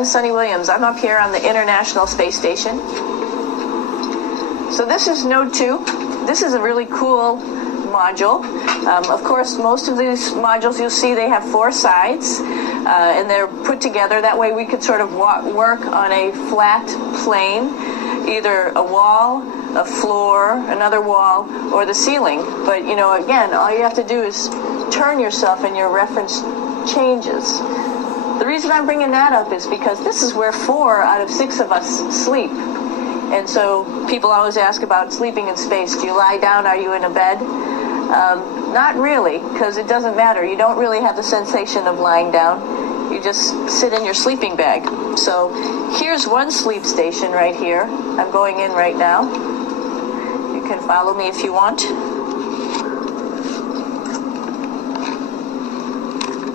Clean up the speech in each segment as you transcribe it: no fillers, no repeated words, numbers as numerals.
I'm SunitaWilliams. I'm up here on the International Space Station. So this is Node 2. This is a really cool module. Of course, most of these modules you'll see they have 4 sides, and they're put together. That way we could sort of work on a flat plane, either a wall, a floor, another wall, or the ceiling. But, you know, again, all you have to do is turn yourself and your reference changes. The reason I'm bringing that up is because this is where 4 out of 6 of us sleep. And so people always ask about sleeping in space. Do you lie down? Are you in a bed? Not really, because it doesn't matter. You don't really have the sensation of lying down. You just sit in your sleeping bag. So here's one sleep station right here. I'm going in right now. You can follow me if you want.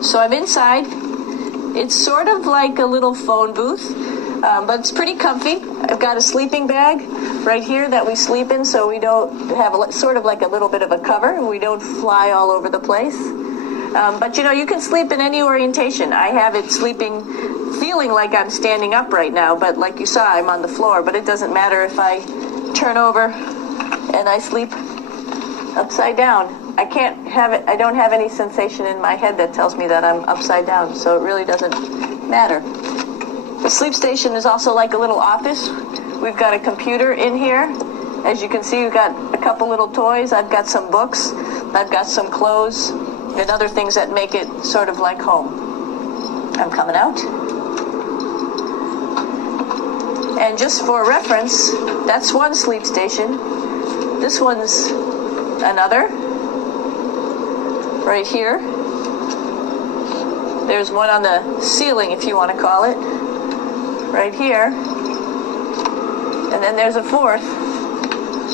So I'm inside. It's sort of like a little phone booth, but it's pretty comfy. I've got a sleeping bag right here that we sleep in, so we don't have sort of like a little bit of a cover. We don't fly all over the place. But you know, you can sleep in any orientation. I have it feeling like I'm standing up right now, but like you saw, I'm on the floor. But it doesn't matter if I turn over and I sleep upside down. I don't have any sensation in my head that tells me that I'm upside down, so it really doesn't matter. The sleep station is also like a little office. We've got a computer in here. As you can see, we've got a couple little toys. I've got some books. I've got some clothes and other things that make it sort of like home. I'm coming out. And just for reference, that's one sleep station. This one's another. Right here. There's one on the ceiling, if you want to call it. Right here. And then there's a 4th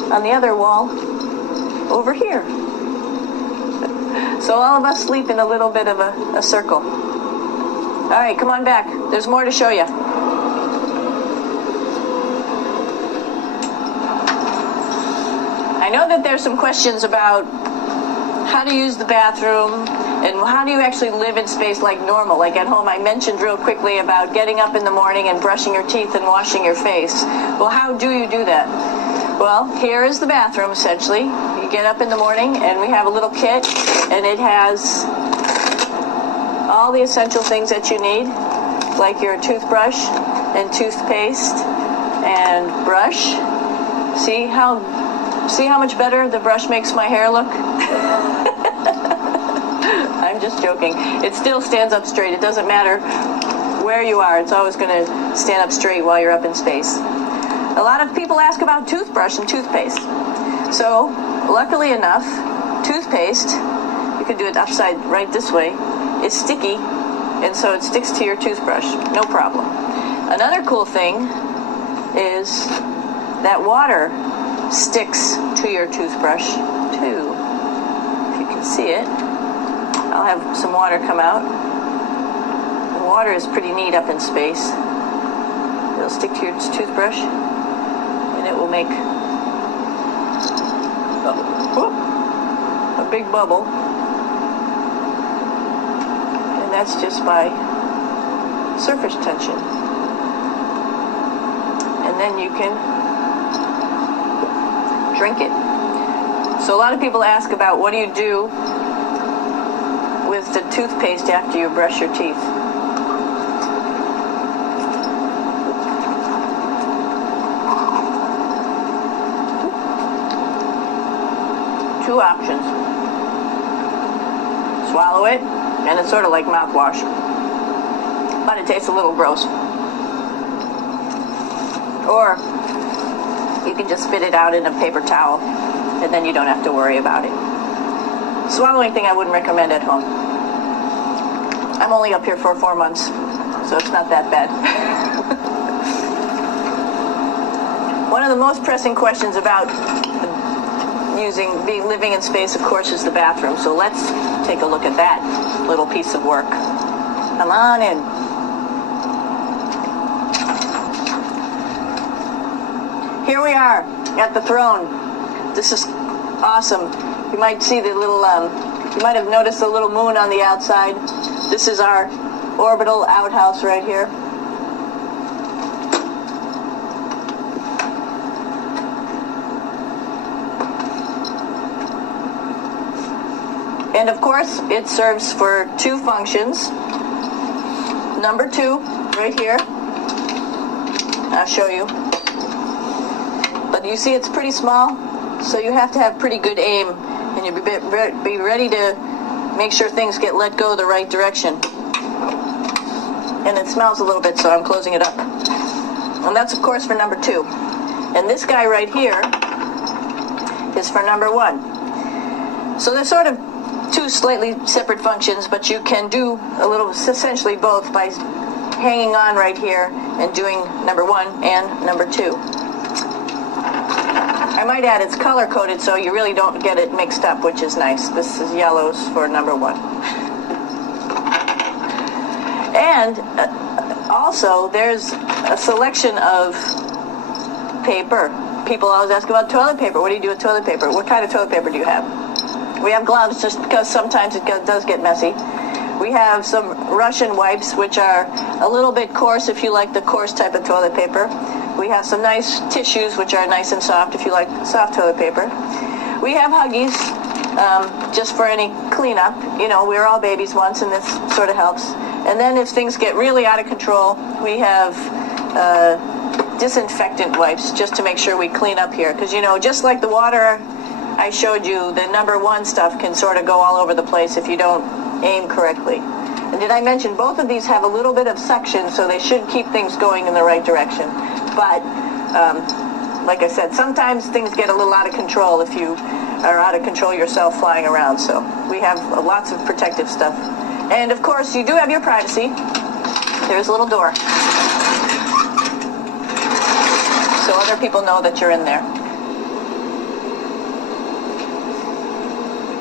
on the other wall over here. So all of us sleep in a little bit of a circle. All right, come on back. There's more to show you. I know that there's some questions about how to use the bathroom, and how do you actually live in space like normal, like at home. I mentioned real quickly about getting up in the morning and brushing your teeth and washing your face. Well, how do you do that? Well, here is the bathroom, essentially. You get up in the morning, and we have a little kit, and it has all the essential things that you need, like your toothbrush and toothpaste and brush. See how much better the brush makes my hair look? I'm just joking. It still stands up straight. It doesn't matter where you are. It's always going to stand up straight while you're up in space. A lot of people ask about toothbrush and toothpaste. So, luckily enough, toothpaste, you can do it upside right this way, is sticky, and so it sticks to your toothbrush. No problem. Another cool thing is that water sticks to your toothbrush too. If you can see it, I'll have some water come out. The water is pretty neat up in space. It'll stick to your toothbrush, and it will make a big bubble, and that's just by surface tension. And then you can drink it. So a lot of people ask about what do you do with the toothpaste after you brush your teeth. Two options. Swallow it, and it's sort of like mouthwash, but it tastes a little gross. Or you can just spit it out in a paper towel, and then you don't have to worry about it. Swallowing thing I wouldn't recommend at home. I'm only up here for 4 months, so it's not that bad. One of the most pressing questions about living in space, of course, is the bathroom. So let's take a look at that little piece of work. Come on in. Here we are at the throne. This is awesome. You might see the little, you might have noticed the little moon on the outside. This is our orbital outhouse right here. And of course, it serves for 2 functions. Number 2, right here. I'll show you. But you see it's pretty small, so you have to have pretty good aim, and you be ready to make sure things get let go the right direction. And it smells a little bit, so I'm closing it up. And that's, of course, for number 2. And this guy right here is for number 1. So they're sort of 2 slightly separate functions, but you can do a little, essentially both, by hanging on right here and doing number 1 and number 2. I might add it's color-coded, so you really don't get it mixed up, which is nice. This is yellows for number 1. And also, there's a selection of paper. People always ask about toilet paper. What do you do with toilet paper? What kind of toilet paper do you have? We have gloves, just because sometimes it does get messy. We have some Russian wipes, which are a little bit coarse if you like the coarse type of toilet paper. We have some nice tissues, which are nice and soft if you like soft toilet paper. We have Huggies, just for any cleanup. You know, we were all babies once, and this sort of helps. And then if things get really out of control, we have disinfectant wipes, just to make sure we clean up here. Because, you know, just like the water I showed you, the number 1 stuff can sort of go all over the place if you don't aim correctly. And did I mention both of these have a little bit of suction, so they should keep things going in the right direction. But, like I said, sometimes things get a little out of control if you are out of control yourself flying around. So we have lots of protective stuff. And, of course, you do have your privacy. There's a little door, so other people know that you're in there.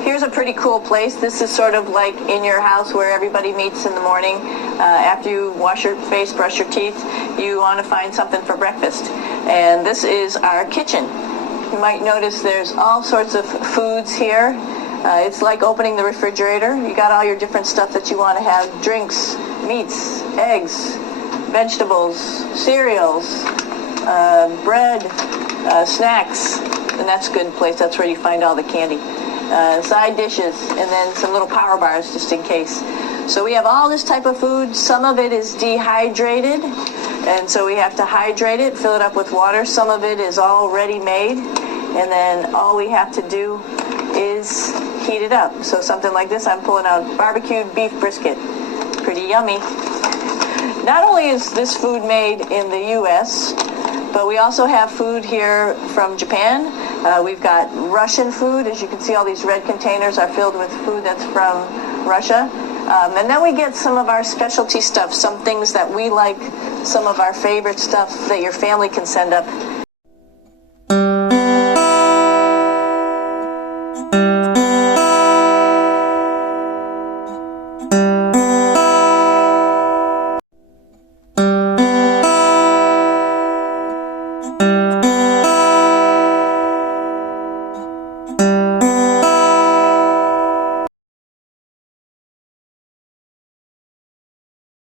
Here's a pretty cool place. This is sort of like in your house where everybody meets in the morning. After you wash your face, brush your teeth, you want to find something for breakfast. And this is our kitchen. You might notice there's all sorts of foods here. It's like opening the refrigerator. You got all your different stuff that you want to have. Drinks, meats, eggs, vegetables, cereals, bread, snacks. And that's a good place. That's where you find all the candy. Side dishes, and then some little power bars just in case. So we have all this type of food. Some of it is dehydrated, and so we have to hydrate it, fill it up with water. Some of it is already made, and then all we have to do is heat it up. So something like this, I'm pulling out barbecued beef brisket. Pretty yummy. Not only is this food made in the U.S., but we also have food here from Japan. We've got Russian food. As you can see, all these red containers are filled with food that's from Russia. And then we get some of our specialty stuff, some things that we like, some of our favorite stuff that your family can send up